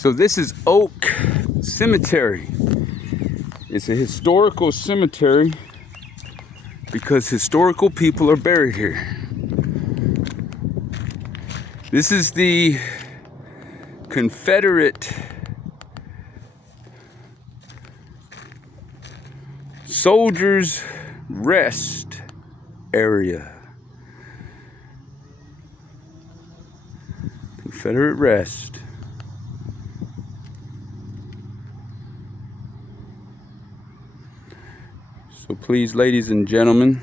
So this is Oak Cemetery. It's a historical cemetery because historical people are buried here. This is the Confederate Soldiers Rest area. Confederate Rest. So please, ladies and gentlemen,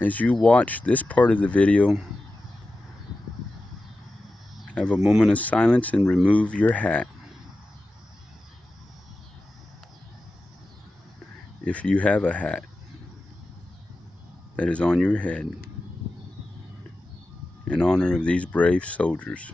as you watch this part of the video, have a moment of silence and remove your hat. If you have a hat that is on your head in honor of these brave soldiers.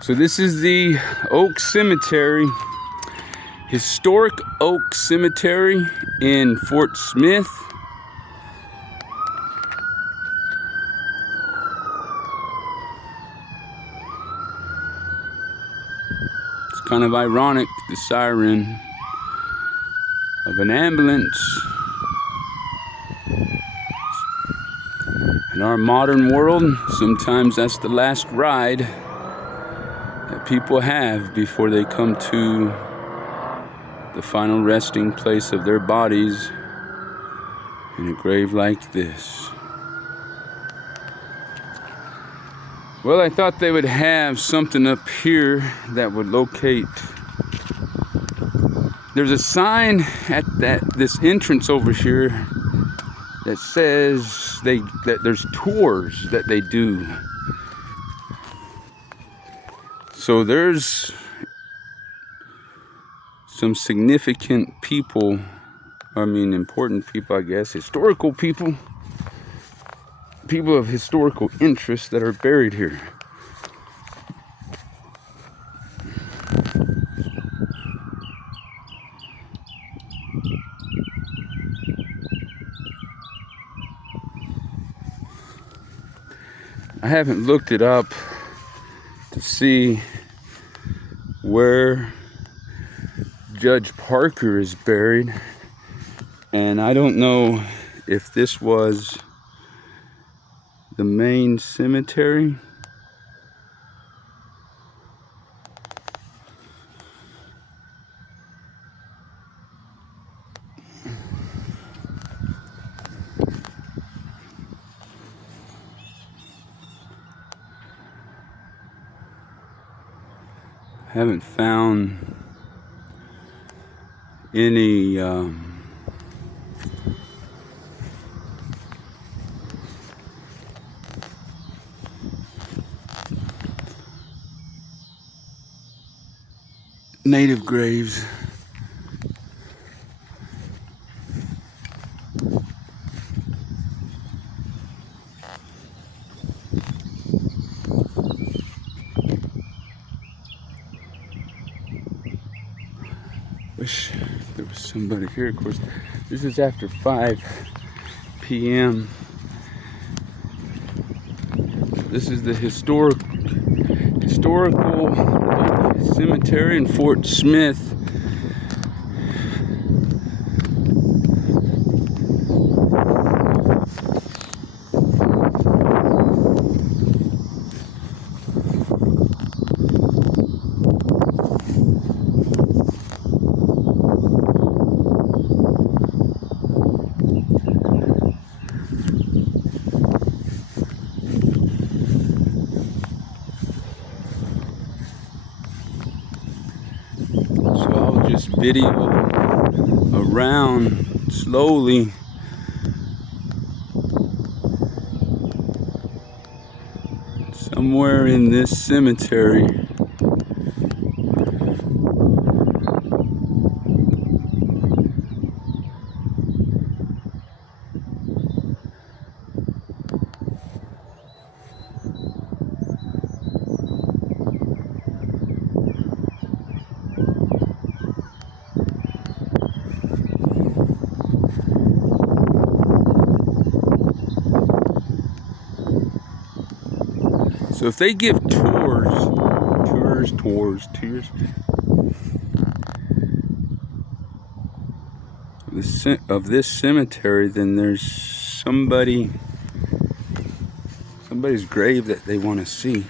So this is the Oak Cemetery, historic Oak Cemetery in Fort Smith. It's kind of ironic, the siren of an ambulance. In our modern world, sometimes that's the last ride that people have before they come to the final resting place of their bodies in a grave like this. Well, I thought they would have something up here that would locate. There's a sign at this entrance over here that says that there's tours that they do. So there's some significant people, important people, I guess, historical people, people of historical interest that are buried here. I haven't looked it up to see where Judge Parker is buried, and I don't know if this was the main cemetery. I haven't found any native graves. Wish there was somebody here. Of course, this is after 5 p.m. This is the historical cemetery in Fort Smith. Just video around slowly. Somewhere in this cemetery. So if they give tours of this cemetery, then there's somebody's grave that they want to see.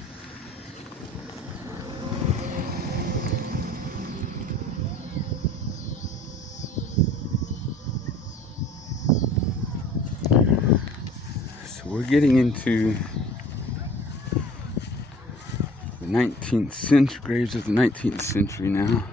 So we're getting into the 19th century, graves of the 19th century now.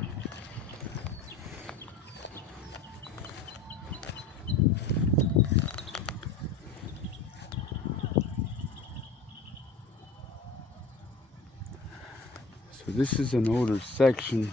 So this is an older section.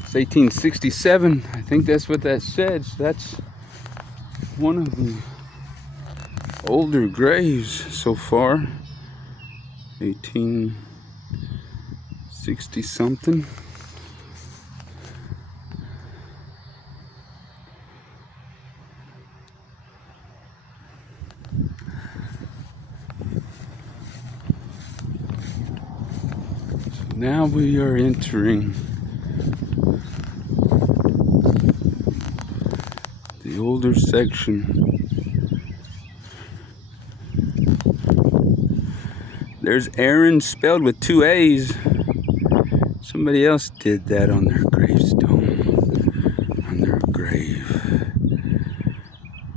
It's 1867. I think that's what that said. So that's one of the older graves so far. 1860 something. So now we are entering the older section. There's Aaron spelled with 2 A's. Somebody else did that on their gravestone, on their grave.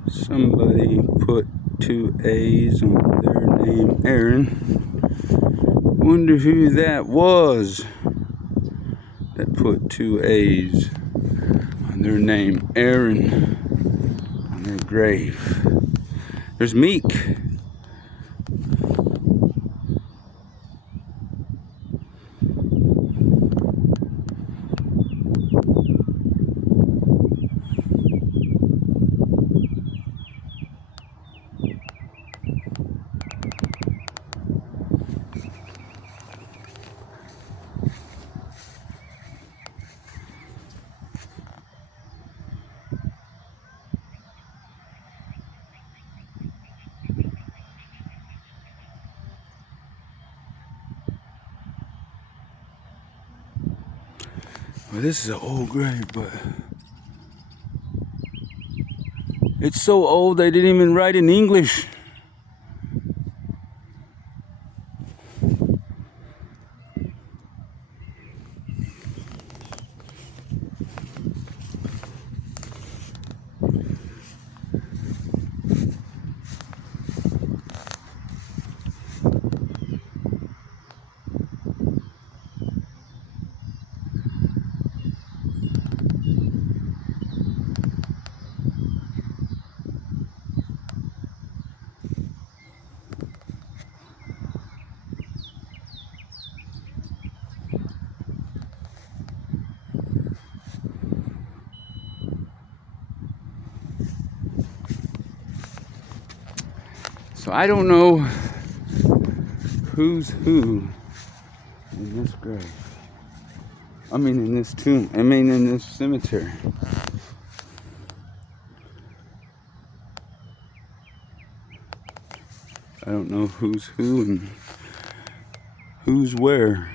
Somebody put 2 A's on their name, Aaron. Wonder who that was that put 2 A's on their name, Aaron, on their grave. There's Meek. Well, this is an old grave, but it's so old they didn't even write in English. So I don't know who's who in this grave. I mean in this tomb. I mean in this cemetery. I don't know who's who and who's where.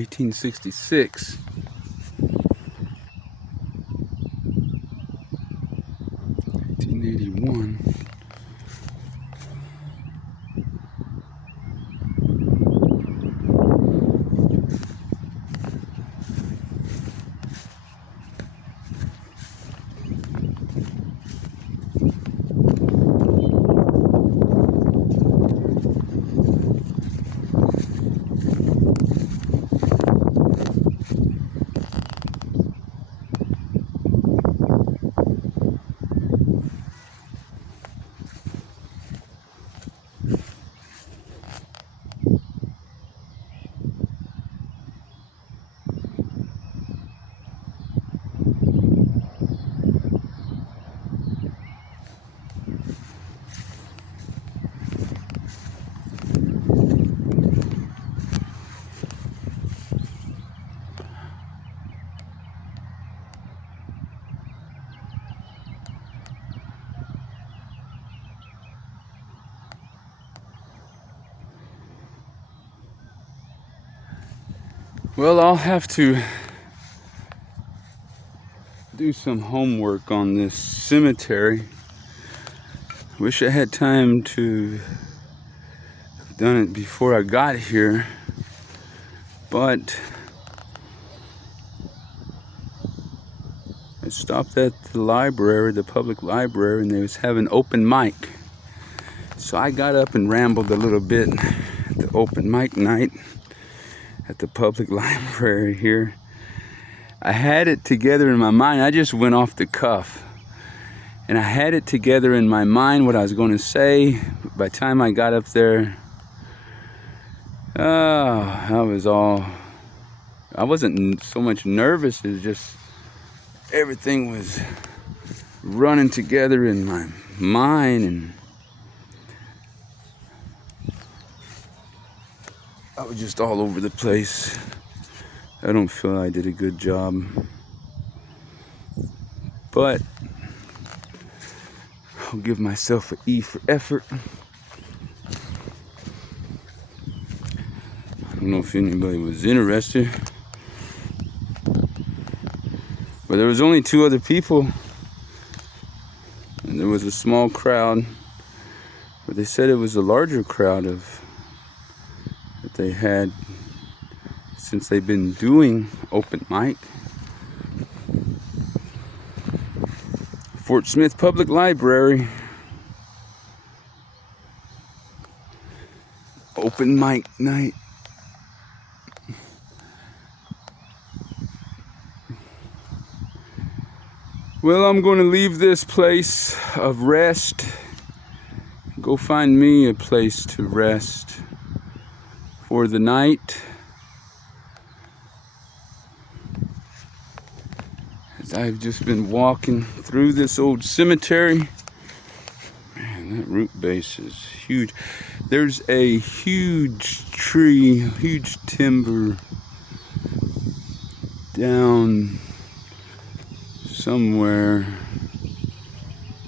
1866. Well, I'll have to do some homework on this cemetery. Wish I had time to have done it before I got here, but I stopped at the library, the public library, and they was having open mic. So I got up and rambled a little bit at the open mic night at the public library here. I had it together in my mind. I just went off the cuff. And I had it together in my mind what I was going to say. By the time I got up there, I wasn't so much nervous as just everything was running together in my mind, and I was just all over the place. I don't feel I did a good job, but I'll give myself an E for effort. I don't know if anybody was interested, but there was only 2 other people, and there was a small crowd, but they said it was a larger crowd that they had since they've been doing open mic. Fort Smith Public Library, open mic night. Well, I'm going to leave this place of rest, go find me a place to rest for the night. As I've just been walking through this old cemetery. Man, that root base is huge. There's a huge tree, huge timber down somewhere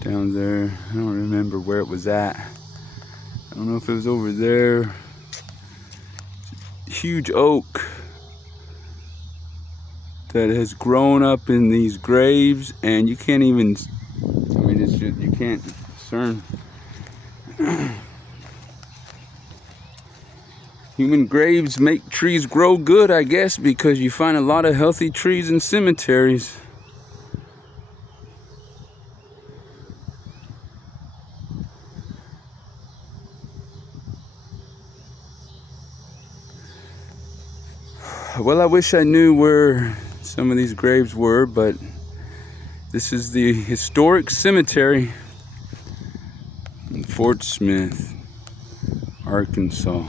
down there. I don't remember where it was at. I don't know if it was over there. Huge oak that has grown up in these graves, and you can't even, I mean, it's just, you can't discern. Human graves make trees grow good, I guess, because you find a lot of healthy trees in cemeteries. Well, I wish I knew where some of these graves were, but this is the historic cemetery in Fort Smith, Arkansas.